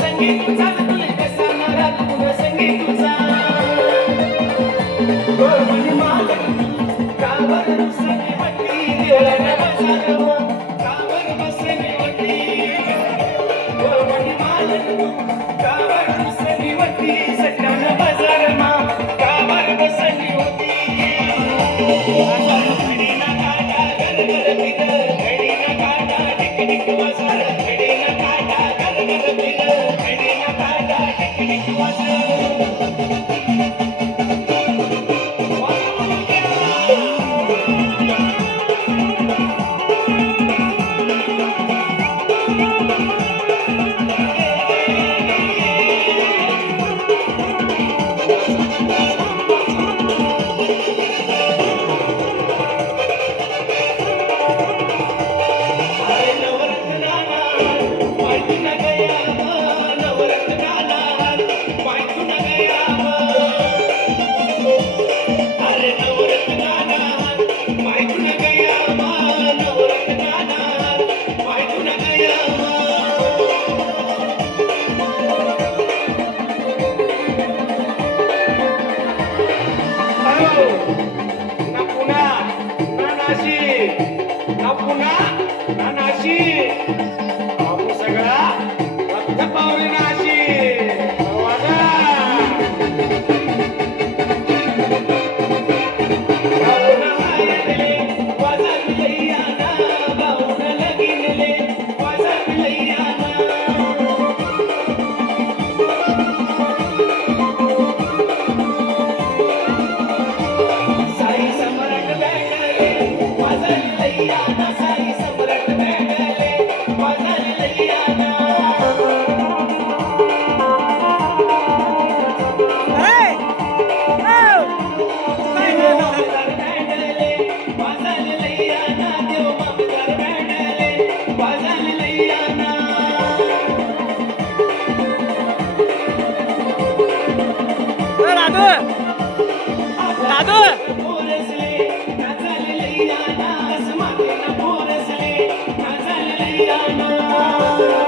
संगीत Thank you. ना पुन्हा ना नाशिक ना पुन्हा सगळा रक्त पावलेला yeah. Bye.